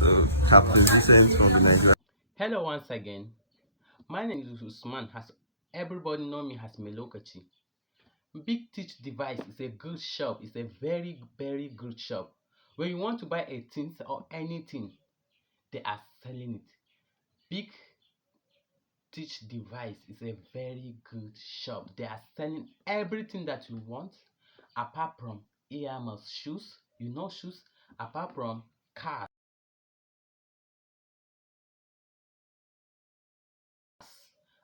So, Captain Vincent from the Nigeria. Hello once again. My name is Usman. Has everybody know me as Melokachi? Big Teach Device is a good shop. It's a very good shop. When you want to buy a thing or anything, they are selling it. Big Teach Device is a very good shop. They are selling everything that you want, apart from earmuffs, shoes. You know shoes. Apart from cars.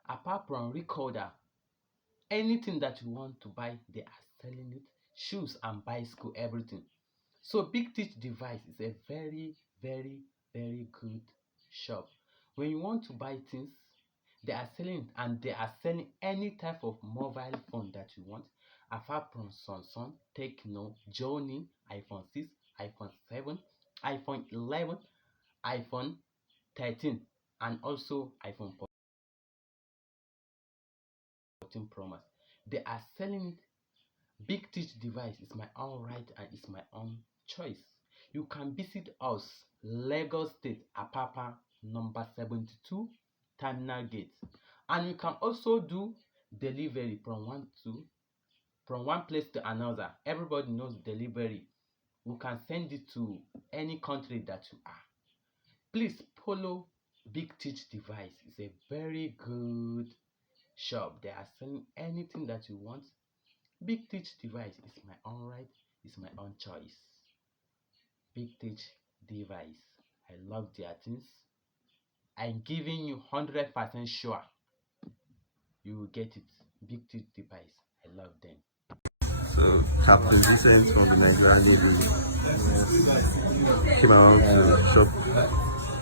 Apart from recorder, anything that you want to buy, they are selling it. Shoes and bicycle, everything. So Big Teach Device is a very good shop. When you want to buy things, they are selling it, and they are selling any type of mobile phone that you want, apart from Samsung, Tecno, Johnny, iPhone 6, iPhone 7, iPhone 11, iPhone 13, and also iPhone 14 Pro Max. They are selling it. Big Teach Device is my own right and it's my own choice. You can visit us, Lagos State, Apapa, number 72, Terminal Gate. And you can also do delivery from one place to another. Everybody knows delivery. We can send it to any country that you are. Please follow Big Teach Device. It's a very good shop. They are selling anything that you want. Big Teach Device is my own right, it's my own choice. Big Teach Device. I love their things. I'm giving you 100% sure you will get it. Big Teach Device. I love them. So, Captain Vincent from the Nigeria Navy came around to shop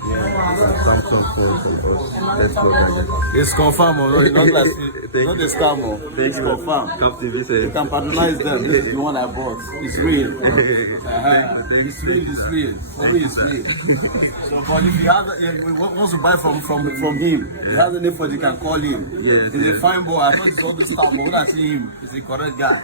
Samsung phone from us. Let's go, guys. It's confirmed, not like not a scam. It's confirmed. Captain You Vincent. can patronize them. This is the one I bought. It's real. It's real. It's real. For me, it's real. So, but if you have, wants to buy from him, he has any for you can call him. Yes, He's a fine boy. I thought it's all this stuff, but when I see him, he's a correct guy.